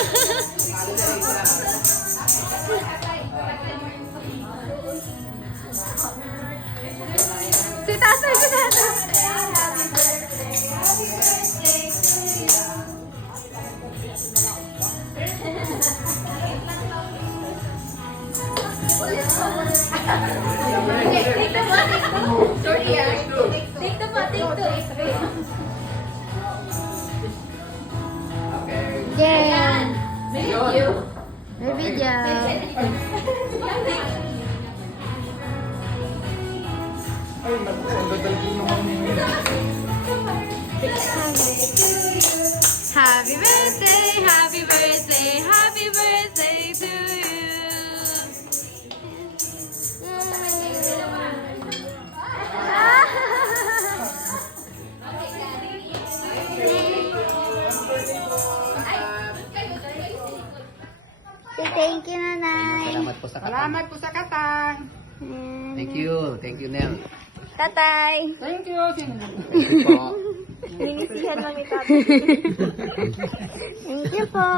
Si tatay, si tatay. Yay! May video. Happy birthday, happy birthday, happy birthday to you. Thank you, Nanay. Salamat po sa katang. Salamat po sa katang. Thank you. Thank you, Nel. Tatay. Thank you. Thank you po. Ninisihan lang ni tatay. Thank you po.